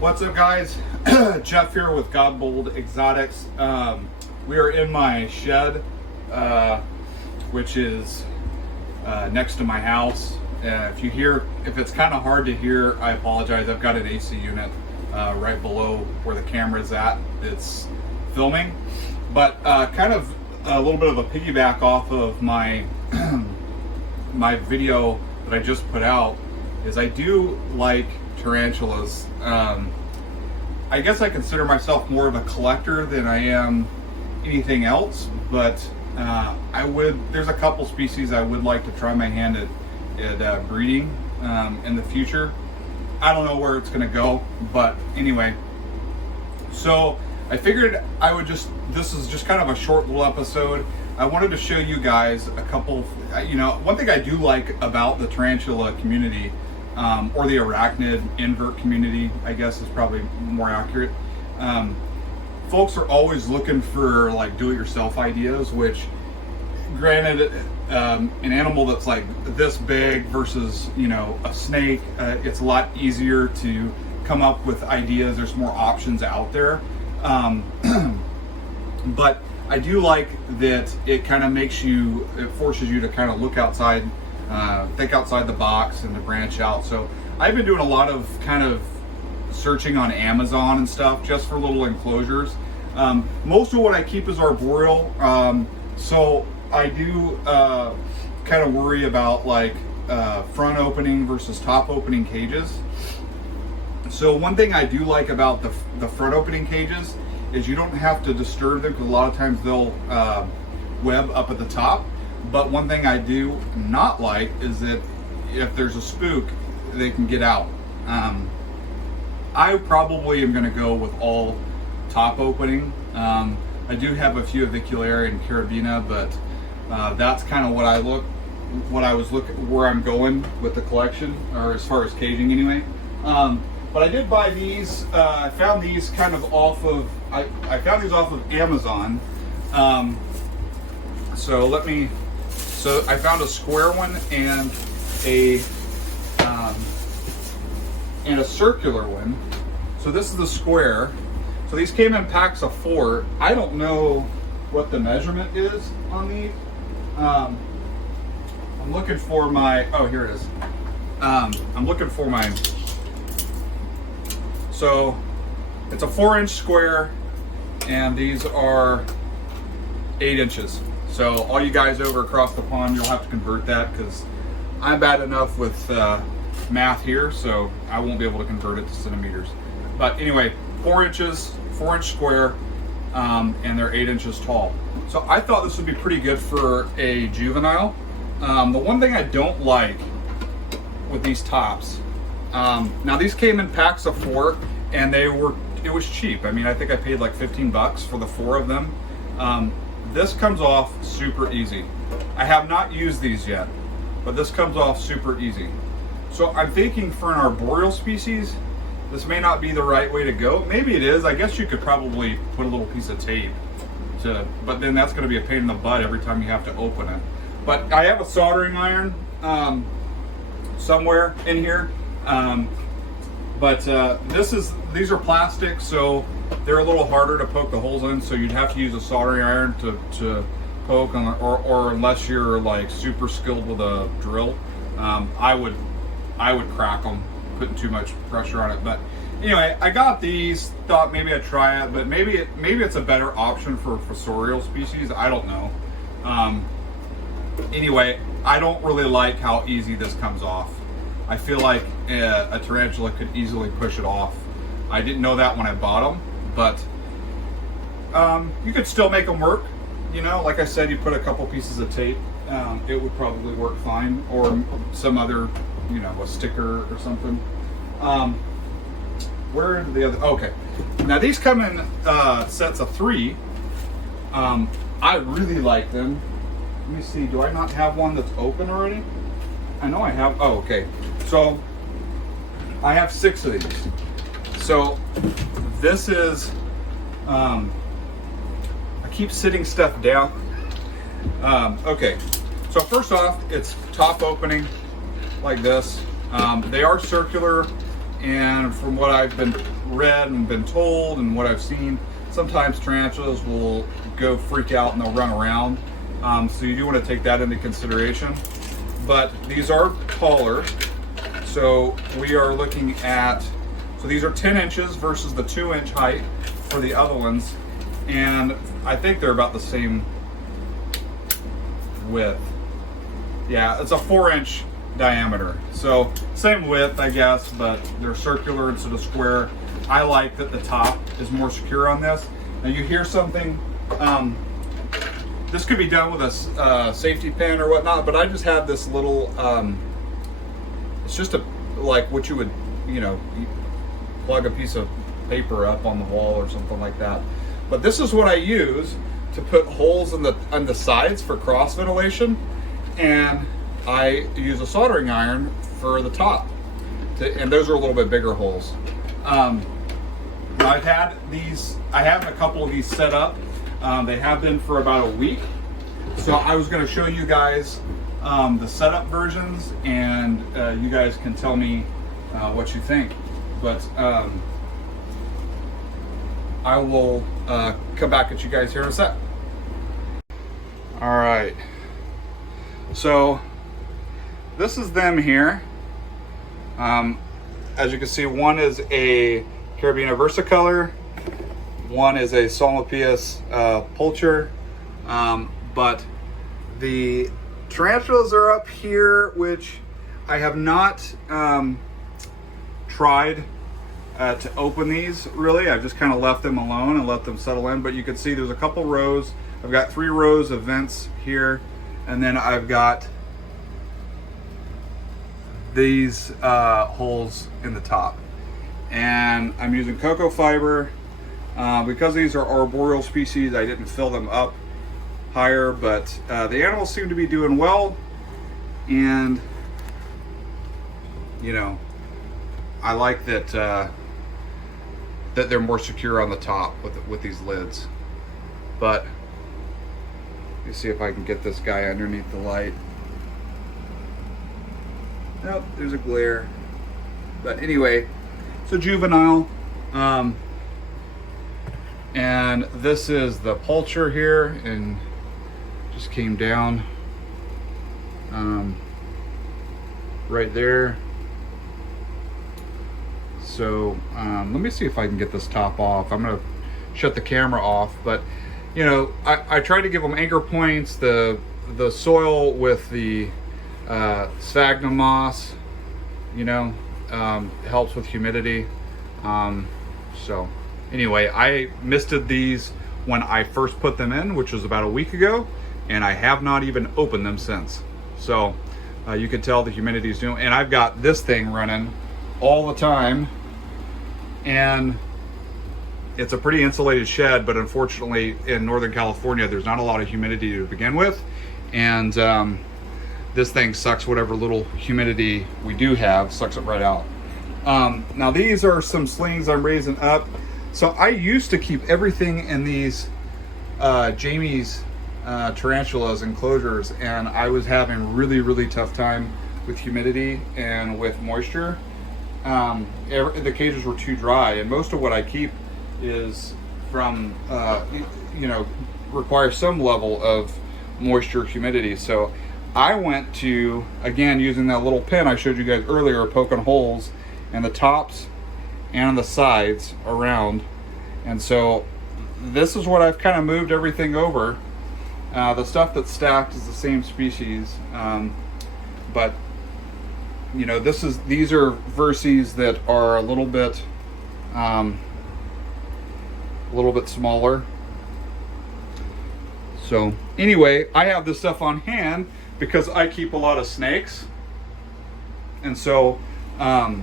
What's up, guys? Jeff here with Godbold Exotics. We are in my shed, which is next to my house. If it's kind of hard to hear, I apologize. I've got an AC unit right below where the camera is at. It's filming, but kind of a little bit of a piggyback off of my my video that I just put out is I do like tarantulas. I guess I consider myself more of a collector than I am anything else, but there's a couple species I would like to try my hand at breeding in the future. I don't know where it's going to go, but anyway, so I figured this is just kind of a short little episode. I wanted to show you guys a couple, one thing I do like about the tarantula community, or the arachnid invert community, I guess is probably more accurate. Folks are always looking for like do-it-yourself ideas, which granted, an animal that's like this big versus, a snake, it's a lot easier to come up with ideas. There's more options out there. But I do like that it kind of it forces you to kind of look outside, think outside the box and to branch out. So I've been doing a lot of kind of searching on Amazon and stuff just for little enclosures. Most of what I keep is arboreal. So I do kind of worry about like front opening versus top opening cages. So one thing I do like about the front opening cages is you don't have to disturb them, because a lot of times they'll web up at the top. But one thing I do not like is that if there's a spook, they can get out. I probably am going to go with all top opening. I do have a few avicularia and carabina, but that's kind of where I'm going with the collection, or as far as caging anyway. But I did buy these. I found these kind of off of Amazon. So I found a square one and a circular one. So this is the square. So these came in packs of 4. I don't know what the measurement is on these. I'm looking for here it is. I'm looking for my, so it's a 4-inch square, and these are 8 inches. So all you guys over across the pond, you'll have to convert that, because I'm bad enough with math here, so I won't be able to convert it to centimeters. But anyway, 4 inches, 4-inch square, and they're 8 inches tall. So I thought this would be pretty good for a juvenile. The one thing I don't like with these tops, now these came in packs of 4, and it was cheap. I mean, I think I paid like 15 bucks for the 4 of them. This comes off super easy. I have not used these yet, but this comes off super easy. So I'm thinking for an arboreal species, this may not be the right way to go. Maybe it is. I guess you could probably put a little piece of tape but then that's going to be a pain in the butt every time you have to open it. But I have a soldering iron somewhere in here. These are plastic, so they're a little harder to poke the holes in. So you'd have to use a soldering iron to poke, or unless you're like super skilled with a drill, I would crack them, putting too much pressure on it. But anyway, I got these. Thought maybe I'd try it, but maybe it's a better option for fossorial species. I don't know. Anyway, I don't really like how easy this comes off. I feel like a tarantula could easily push it off. I didn't know that when I bought them, but you could still make them work. Like I said, you put a couple pieces of tape, it would probably work fine, or some other, a sticker or something. Where are the other? Okay, now these come in sets of 3. I really like them. Let me see, do I not have one that's open already? I know I have. Oh, okay. So I have 6 of these. So this is, I keep sitting stuff down. Okay, so first off, it's top opening like this. They are circular. And from what I've been read and been told and what I've seen, sometimes tarantulas will go freak out and they'll run around. So you do want to take that into consideration. But these are taller. So we are looking at, so these are 10 inches versus the 2-inch height for the other ones. And I think they're about the same width. Yeah, it's a 4-inch diameter. So same width, I guess, but they're circular instead of square. I like that the top is more secure on this. Now you hear something, this could be done with a safety pin or whatnot, but I just have this little, it's just like what you would, plug a piece of paper up on the wall or something like that. But this is what I use to put holes on the sides for cross ventilation, and I use a soldering iron for the top, and those are a little bit bigger holes. I have a couple of these set up. They have been for about a week. So I was going to show you guys the setup versions, and you guys can tell me what you think. But I will come back at you guys here in a sec. All right. So this is them here. As you can see, one is a Carabiner Versicolor, one is a Solmopius Pulcher, but the tarantulas are up here, which I have not tried to open these really. I've just kind of left them alone and let them settle in, but you can see there's a couple rows. I've got 3 rows of vents here, and then I've got these holes in the top. And I'm using cocoa fiber. Because these are arboreal species, I didn't fill them up higher, but the animals seem to be doing well. And, I like that that they're more secure on the top with these lids. But let me see if I can get this guy underneath the light. Nope, there's a glare. But anyway, it's a juvenile. And this is the Pulcher here, and just came down right there. So let me see if I can get this top off. I'm gonna shut the camera off, but I try to give them anchor points. The soil with the sphagnum moss, helps with humidity. So anyway, I misted these when I first put them in, which was about a week ago, and I have not even opened them since. So you can tell the humidity is doing, and I've got this thing running all the time, and it's a pretty insulated shed, but unfortunately in Northern California there's not a lot of humidity to begin with, and this thing sucks whatever little humidity we do have, sucks it right out. Now these are some slings I'm raising up. So I used to keep everything in these Juvies tarantulas enclosures, and I was having really tough time with humidity and with moisture. The cages were too dry, and most of what I keep is from requires some level of moisture, humidity. So I went to, again, using that little pin I showed you guys earlier, poking holes in the tops and on the sides around. And so this is what I've kind of moved everything over. The stuff that's stacked is the same species, but these are Verses that are a little bit smaller. So anyway, I have this stuff on hand because I keep a lot of snakes, and so I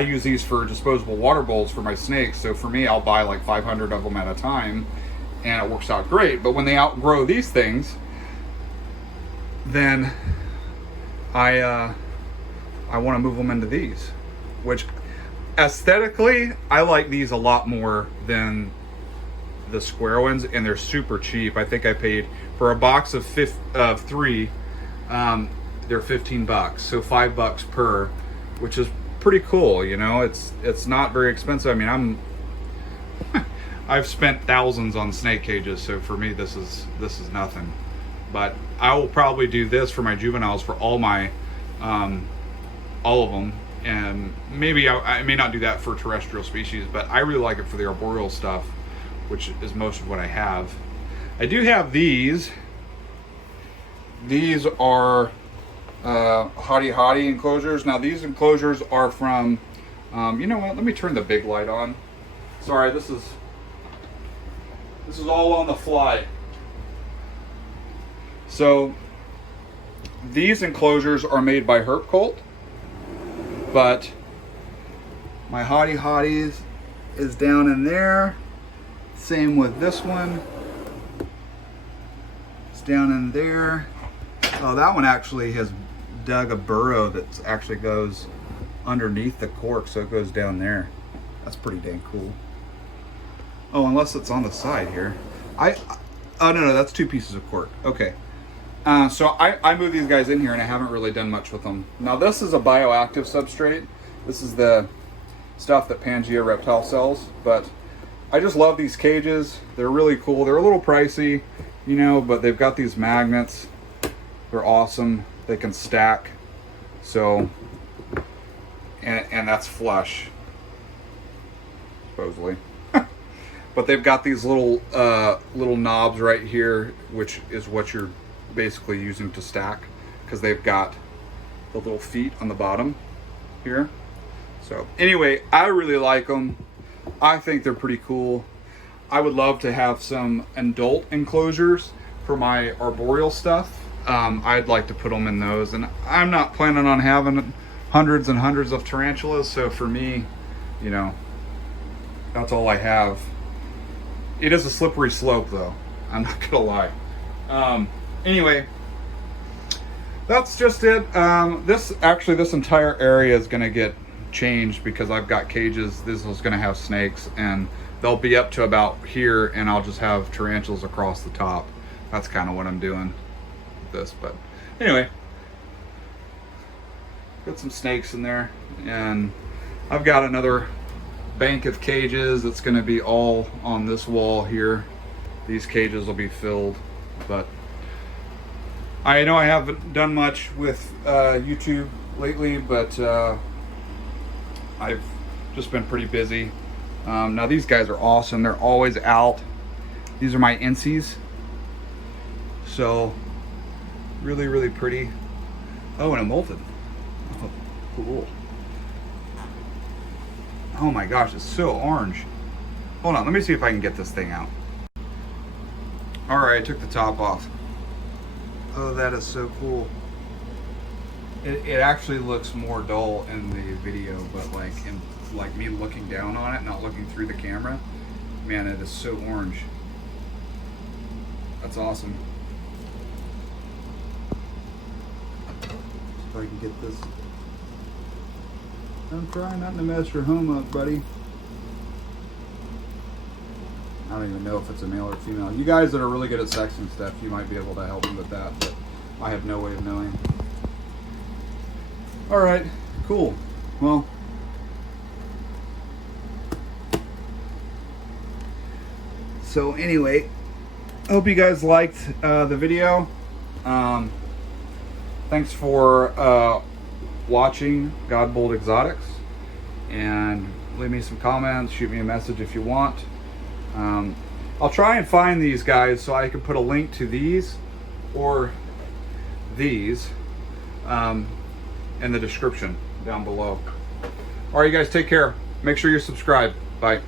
use these for disposable water bowls for my snakes. So for me, I'll buy like 500 of them at a time, and it works out great. But when they outgrow these things, then I want to move them into these, which aesthetically I like these a lot more than the square ones, and they're super cheap. I think I paid for a box of 3. They're $15, so $5 per, which is pretty cool. You know, it's not very expensive. I mean, I've spent thousands on snake cages, so for me this is nothing. But I will probably do this for my juveniles for all of them, and maybe I may not do that for terrestrial species, but I really like it for the arboreal stuff, which is most of what I have. I do have these. These are hottie enclosures. Now these enclosures are from, you know what? Let me turn the big light on. Sorry, this is all on the fly. So these enclosures are made by Herp Cult, but my hotties is down in there. Same with this one. It's down in there. Oh, that one actually has dug a burrow that actually goes underneath the cork, so it goes down there. That's pretty dang cool. Oh, unless it's on the side here. Oh no, that's 2 pieces of cork. Okay. So I moved these guys in here and I haven't really done much with them. Now this is a bioactive substrate. This is the stuff that Pangea Reptile sells, but I just love these cages. They're really cool. They're a little pricey, you know, but they've got these magnets. They're awesome. They can stack. So, and that's flush, supposedly. But they've got these little knobs right here, which is what you're basically using to stack, because they've got the little feet on the bottom here. So anyway, I really like them. I think they're pretty cool. I would love to have some adult enclosures for my arboreal stuff. I'd like to put them in those, and I'm not planning on having hundreds and hundreds of tarantulas, so for me, you know, that's all I have. It is a slippery slope though, I'm not gonna lie. Anyway, that's just it. This entire area is gonna get changed because I've got cages. This is gonna have snakes, and they'll be up to about here, and I'll just have tarantulas across the top. That's kind of what I'm doing with this. But anyway, got some snakes in there, and I've got another bank of cages that's going to be all on this wall here. These cages will be filled, but I know I haven't done much with YouTube lately, but I've just been pretty busy. Now these guys are awesome. They're always out. These are my Incies. So really, really pretty. Oh, and a molted. Oh, cool. Oh my gosh, it's so orange. Hold on, let me see if I can get this thing out. All right, I took the top off. Oh, that is so cool. It actually looks more dull in the video, but like me looking down on it, not looking through the camera, man, it is so orange. That's awesome. If I can get this. I'm trying not to mess your home up, buddy. I don't even know if it's a male or female. You guys that are really good at sexing stuff, you might be able to help me with that, but I have no way of knowing. All right, cool. Well, so anyway, I hope you guys liked the video. Thanks for watching Godbold Exotics, and leave me some comments, shoot me a message if you want. I'll try and find these guys so I can put a link to these or these in the description down below. All right, you guys, take care. Make sure you're subscribed. Bye.